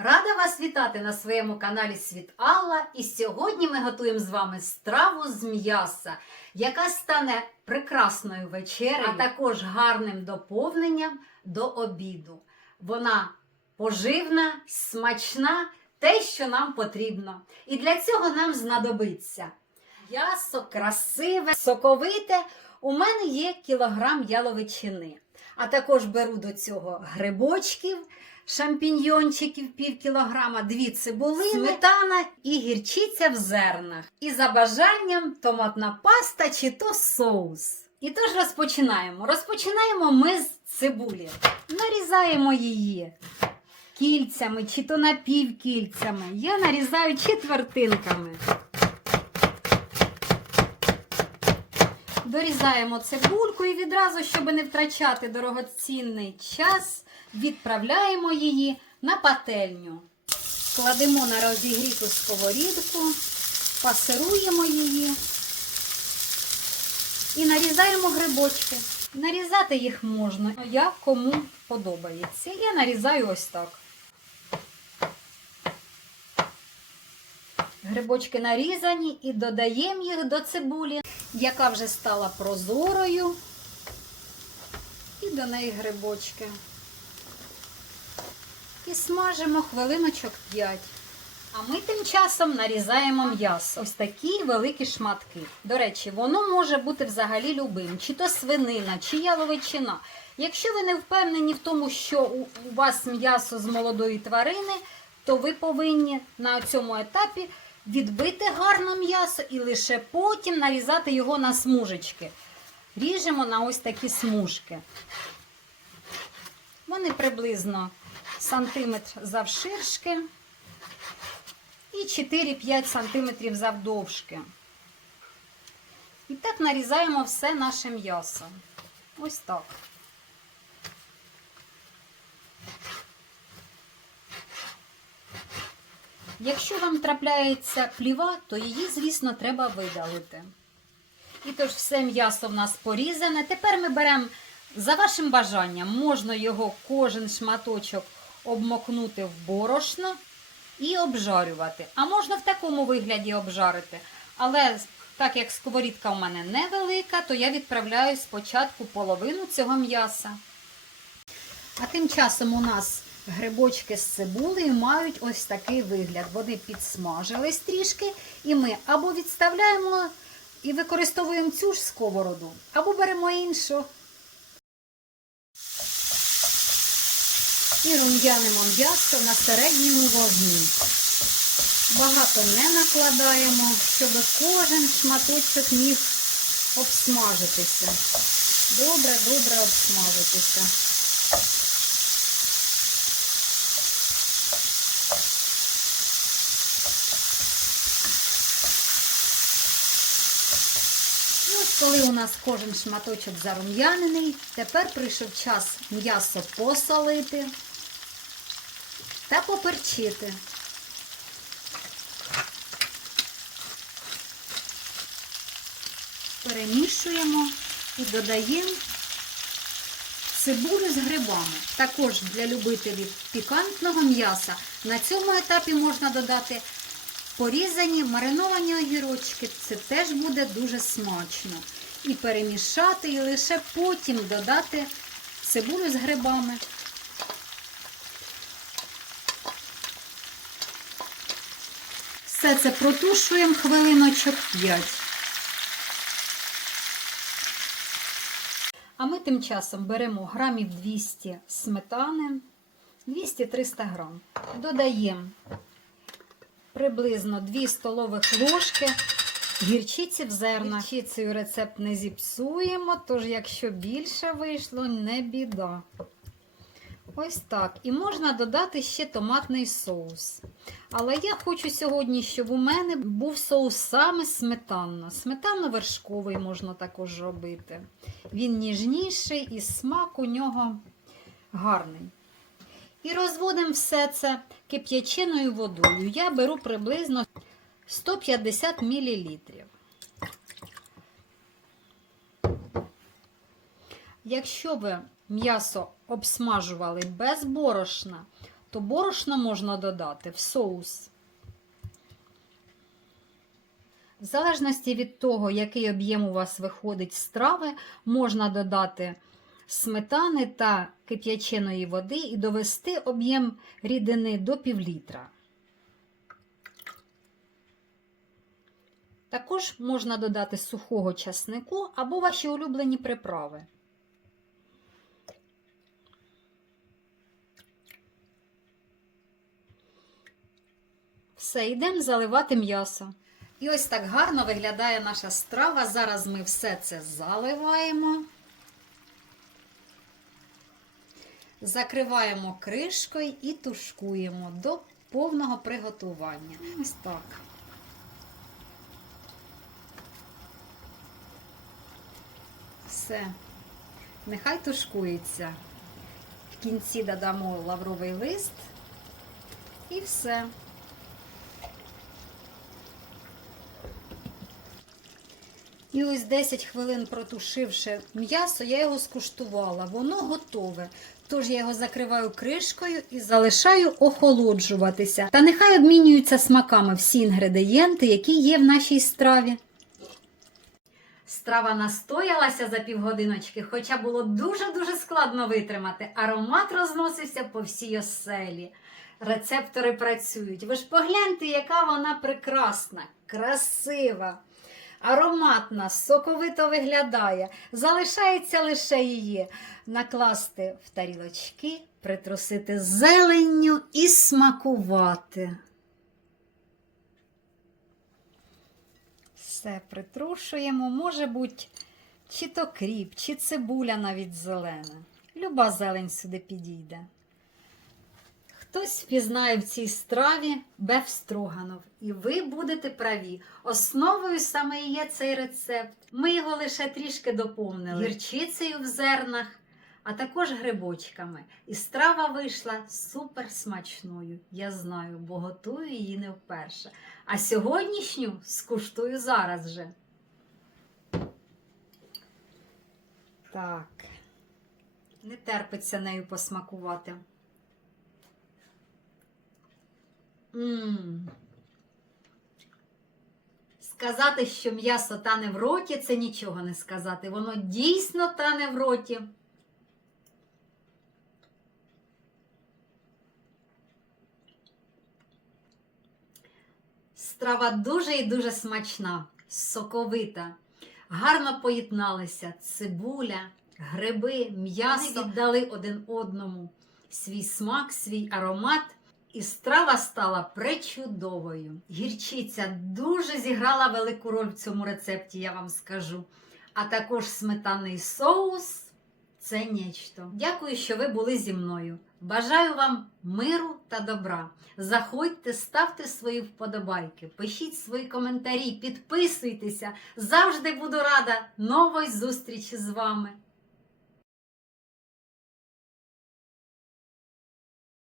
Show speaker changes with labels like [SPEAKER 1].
[SPEAKER 1] Рада вас вітати на своєму каналі Світ Алла. І сьогодні ми готуємо з вами страву з м'яса, яка стане прекрасною вечерею, а також гарним доповненням до обіду. Вона поживна, смачна, те, що нам потрібно. І для цього нам знадобиться м'ясо красиве, соковите. У мене є кілограм яловичини. А також беру до цього грибочків, шампіньйончиків пів кілограма, дві цибулини, сметана і гірчиця в зернах. І за бажанням томатна паста чи то соус. І тож розпочинаємо. Розпочинаємо ми з цибулі. Нарізаємо її кільцями чи то напівкільцями. Я нарізаю четвертинками. Дорізаємо цибульку і відразу, щоб не втрачати дорогоцінний час, відправляємо її на пательню. Кладемо на розігріту сковорідку, пасируємо її і нарізаємо грибочки. Нарізати їх можна, як кому подобається. Я нарізаю ось так. Грибочки нарізані і додаємо їх до цибулі, яка вже стала прозорою. І до неї грибочки. І смажимо хвилиночок 5. А ми тим часом нарізаємо м'ясо. Ось такі великі шматки. До речі, воно може бути взагалі любим, чи то свинина, чи яловичина. Якщо ви не впевнені в тому, що у вас м'ясо з молодої тварини, то ви повинні на цьому етапі відбити гарно м'ясо і лише потім нарізати його на смужечки. Ріжемо на ось такі смужки. Вони приблизно сантиметр завширшки і 4-5 сантиметрів завдовжки. І так нарізаємо все наше м'ясо. Ось так. Якщо вам трапляється пліва, то її, звісно, треба видалити. І тож все м'ясо в нас порізане. Тепер ми беремо, за вашим бажанням, можна його кожен шматочок обмокнути в борошно і обжарювати. А можна в такому вигляді обжарити. Але так як сковорідка у мене невелика, то я відправляю спочатку половину цього м'яса. А тим часом у нас грибочки з цибулею мають ось такий вигляд. Вони підсмажились трішки, і ми або відставляємо і використовуємо цю ж сковороду, або беремо іншу. І рум'янимо м'ясо на середньому вогні. Багато не накладаємо, щоб кожен шматочок міг обсмажитися. Добре, добре обсмажитися. Коли у нас кожен шматочок зарум'янений, тепер прийшов час м'ясо посолити та поперчити. Перемішуємо і додаємо цибулю з грибами. Також для любителів пікантного м'яса на цьому етапі можна додати порізані мариновані огірочки. Це теж буде дуже смачно. І перемішати, і лише потім додати цибулю з грибами. Все це протушуємо хвилиночок 5. А ми тим часом беремо грамів 200 сметани, 200-300 грам. Додаємо приблизно 2 столових ложки гірчиці в зернах. Гірчицею рецепт не зіпсуємо, тож якщо більше вийшло, не біда. Ось так. І можна додати ще томатний соус. Але я хочу сьогодні, щоб у мене був соус саме сметанно. Сметанно-вершковий можна також робити. Він ніжніший і смак у нього гарний. І розводимо все це кип'яченою водою. Я беру приблизно 150 мл. Якщо ви м'ясо обсмажували без борошна, то борошно можна додати в соус. В залежності від того, який об'єм у вас виходить з страви, можна додати сметани та кип'яченої води і довести об'єм рідини до півлітра. Також можна додати сухого часнику або ваші улюблені приправи. Все, йдемо заливати м'ясо. І ось так гарно виглядає наша страва. Зараз ми все це заливаємо. Закриваємо кришкою і тушкуємо до повного приготування. Ось так. Все. Нехай тушкується. В кінці додамо лавровий лист і все. І ось 10 хвилин протушивши м'ясо, я його скуштувала. Воно готове. Тож я його закриваю кришкою і залишаю охолоджуватися. Та нехай обмінюються смаками всі інгредієнти, які є в нашій страві. Страва настоялася за півгодиночки, хоча було дуже-дуже складно витримати. Аромат розносився по всій оселі. Рецептори працюють. Ви ж погляньте, яка вона прекрасна, красива, ароматна, соковито виглядає. Залишається лише її накласти в тарілочки, притрусити зеленню і смакувати. Все притрушуємо, може бути, чи то кріп, чи цибуля навіть зелена. Люба зелень сюди підійде. Хтось впізнає в цій страві беф строганов, і ви будете праві. Основою саме і є цей рецепт. Ми його лише трішки доповнили гірчицею в зернах, а також грибочками. І страва вийшла супер смачною. Я знаю, бо готую її не вперше. А сьогоднішню скуштую зараз же. Так, не терпиться нею посмакувати. Мм. Сказати, що м'ясо тане в роті, це нічого не сказати. Воно дійсно тане в роті. Страва дуже і дуже смачна, соковита, гарно поєдналися цибуля, гриби, м'ясо віддали один одному свій смак, свій аромат. І страва стала пречудовою. Гірчиця дуже зіграла велику роль в цьому рецепті, я вам скажу. А також сметаний соус це нечто. Дякую, що ви були зі мною. Бажаю вам миру та добра. Заходьте, ставте свої вподобайки, пишіть свої коментарі, підписуйтеся. Завжди буду рада нової зустрічі з вами.